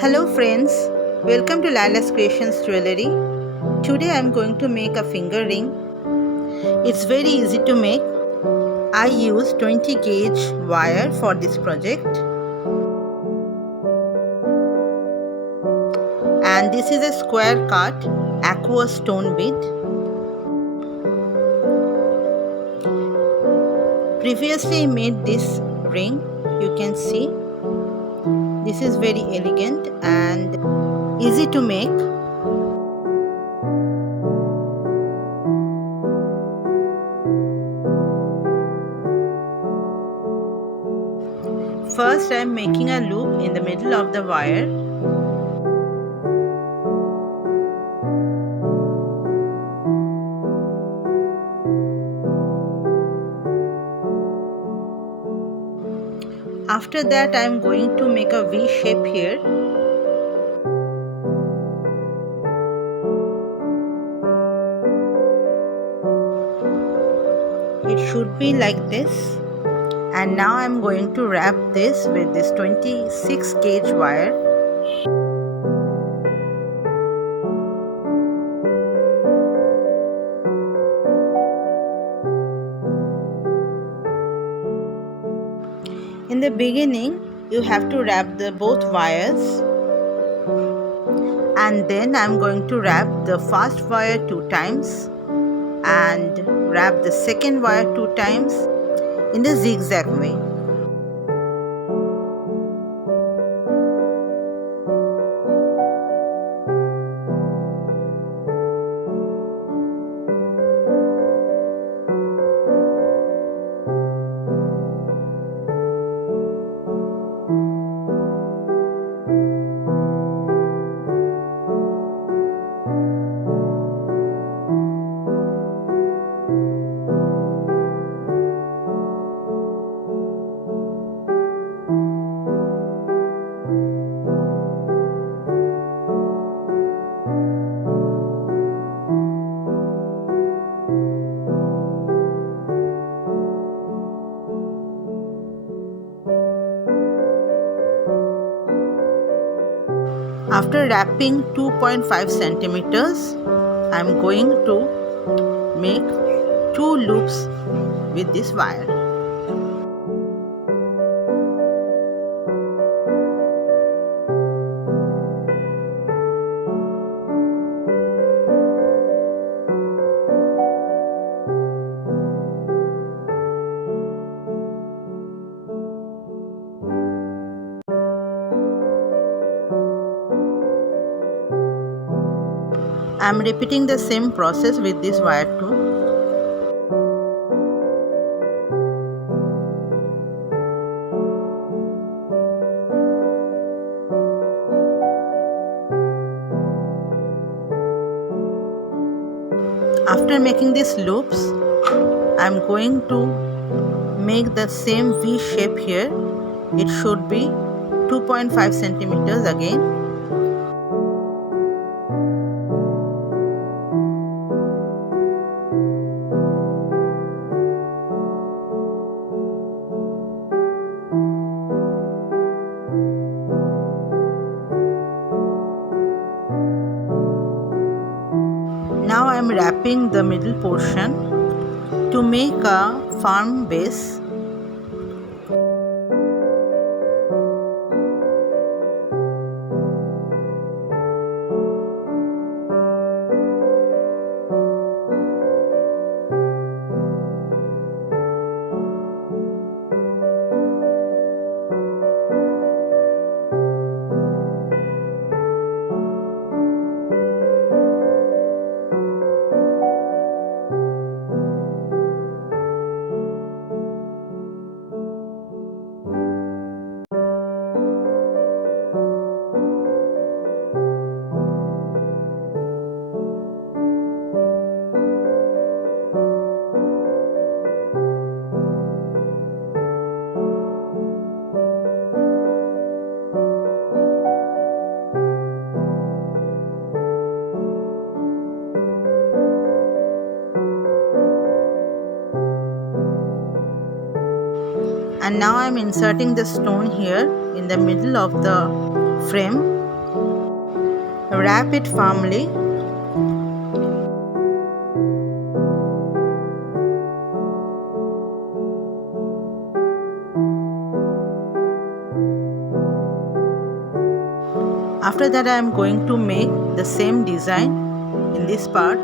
Hello friends, welcome to Lala's Creations Jewellery. Today I am going to make a finger ring. It's very easy to make. I use 20 gauge wire for this project, and this is a square cut aqua stone bead. Previously I made this ring. You can see this is very elegant and easy to make. First I am making a loop in the middle of the wire. After that I am going to make a V shape here. It should be like this. And now I am going to wrap this with this 26 gauge wire. In the beginning, you have to wrap both wires, and then I am going to wrap the first wire 2 times and wrap the second wire 2 times in the zigzag way. After wrapping 2.5 centimeters, I am going to make 2 loops with this wire. I am repeating the same process with this wire too. After making these loops, I am going to make the same V shape here. It should be 2.5 centimeters again. Now I am wrapping the middle portion to make a firm base. And now I am inserting the stone here in the middle of the frame. Wrap it firmly. After that, I am going to make the same design in this part.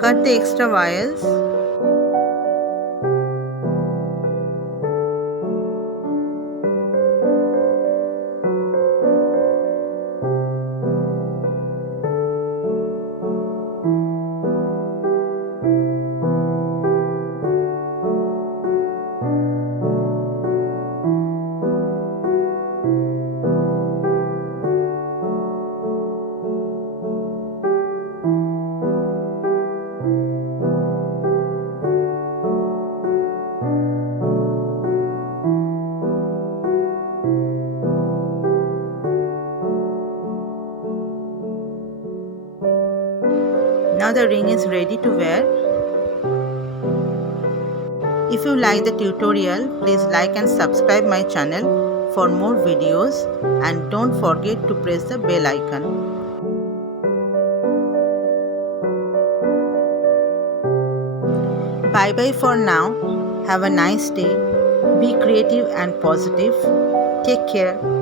Cut the extra wires. Now the ring is ready to wear. If you like the tutorial, please like and subscribe my channel for more videos, and don't forget to press the bell icon. Bye bye for now. Have a nice day. Be creative and positive. Take care.